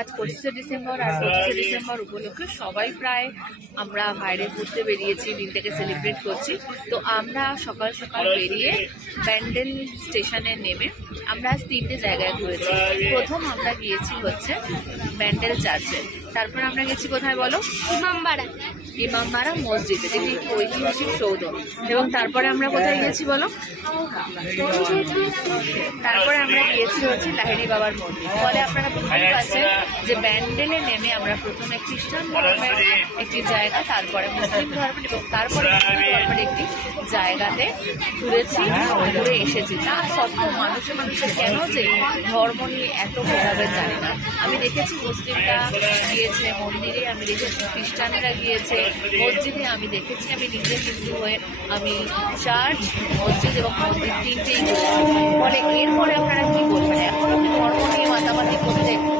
আজ 25শে ডিসেম্বর আর 25শে ডিসেম্বর উপলক্ষে সবাই প্রায় আমরা বাইরে ঘুরতে বেরিয়েছি, দিনটাকে সেলিব্রেট করছি। তো আমরা সকাল সকাল বেরিয়ে ব্যান্ডেল স্টেশনে নেমে আমরা আজ 3টে জায়গায় ঘুরেছি। প্রথম আমরা গিয়েছি হচ্ছে ব্যান্ডেল চার্চে, তারপর আমরা গেছি কোথায় বলো? ইমামবাড়া মসজিদে, যেটি ঐতিহাসিক সৌধ। এবং তারপরে আমরা কোথায় গেছি বলো? তারপরে আমরা গিয়েছি হচ্ছে লাহিড়ী বাবার মন্দির। ফলে আপনারা বুঝতেই পারছেন যে ব্যান্ডেলে নেমে আমরা প্রথমে খ্রিস্টান ধর্মের একটি জায়গা, তারপরে মুসলিম ধর্মের এবং তারপরে হিন্দু ধর্মের একটি জায়গাতে ঘুরেছি, ঘুরে এসেছি। তা সত্ত্বেও মানুষে কেন যে ধর্ম নিয়ে এত ভেদাভেদ জানি না। আমি দেখেছি মুসলিমরা গিয়েছে মন্দিরে, আমি দেখেছি খ্রিস্টানরা গিয়েছে মসজিদে, আমি দেখেছি আমি নিজে হিন্দু হয়ে আমি চার্চ, মসজিদ এবং মন্দির 3টেই ঘুরেছি। ফলে এরপরে আপনারা কি বলবেন? এখনো কি ধর্ম নিয়ে মাতামাতি করতে